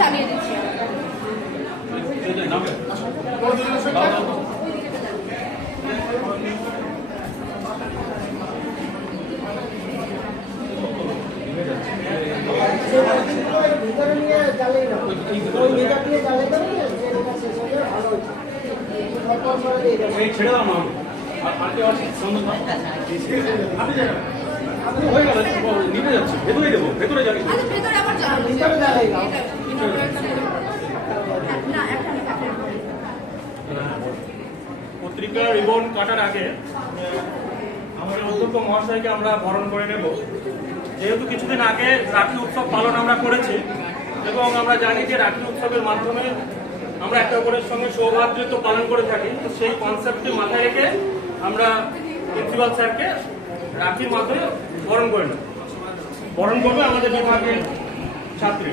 চালিয়ে দিচ্ছি। ভিতরে নিয়ে জ্বালিয়ে দাও, ওই ভিতর দিয়ে জ্বালিয়ে দাও, ভালো ছেড়ে দাও না হয়ে গেল, নিভে যাচ্ছে, ভেতরে দেবো, ভেতরে যাবে। ভেতরে আবার ভিতরে জ্বালিয়ে দাও। পত্রিকা রিবন কাটার আগে আমাদের অধ্যক্ষ মহাশয়কে আমরা বরণ করে নেব। যেহেতু কিছুদিন আগে রাখি উৎসব পালন আমরা করেছি এবং আমরা জানি যে রাখি উৎসবের মাধ্যমে আমরা একে অপরের সঙ্গে সৌভ্রাতৃত্ব পালন করে থাকি, তো সেই কনসেপ্টটি মাথায় রেখে আমরা প্রিন্সিপাল স্যারকে রাখির মাধ্যমে বরণ করে নেব। বরণ করবে আমাদের বিভাগের ছাত্রী।